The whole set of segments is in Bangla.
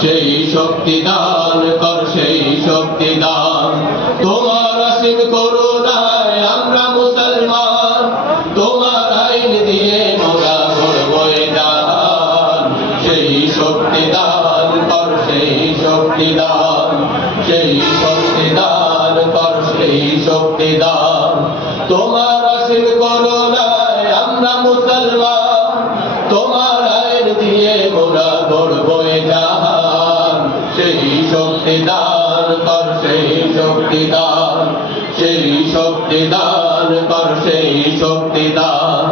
সেই শক্তি দান কর, সেই শক্তি দান। তোমার অসীম করুণায় আমরা মুসলমান, তোমার আইন দিয়ে মোরা গড়ব এ জাহান। সেই শক্তি দান কর, সেই শক্তি দান, সেই শক্তি দান কর, সেই শক্তি দান। তোমার অসীম করুণায় আমরা মুসলমান, তোমার আইন দিয়ে মোরা গড়ব এ জাহান। সেই শক্তি দান কর, সেই শক্তি দান, সেই শক্তি দান কর, সেই শক্তি দান।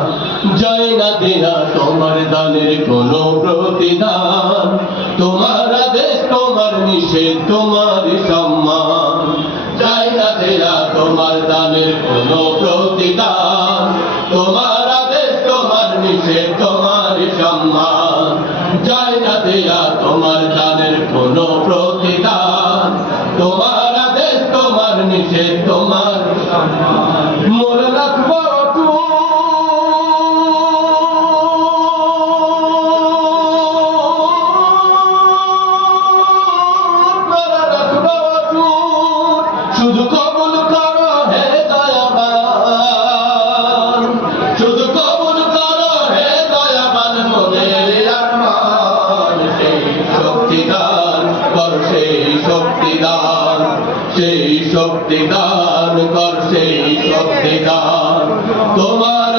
যায় না দেয়া তোমার দানের কোনো প্রতিদান, তোমার আদেশ তোমার নিষেধ তোমার সম্মান। যায় না দেয়া তোমার দানের কোনো প্রতিদান, তোমার আদেশ তোমার নিষেধ তোমার সম্মান। যায় না দেয়া তোমার দানের কোনো প্রতিদান, তোমার আদেশ তোমার নিষেধ তোমার সম্মান। মোরা রাখবো শুধু কবুল করো হে দয়াবান, শুধু কবুল করো হে দয়াবান মোদের আরমান। সেই শক্তি দান কর, সেই শক্তি দান, সেই শক্তি দান কর, সেই শক্তি দান। তোমার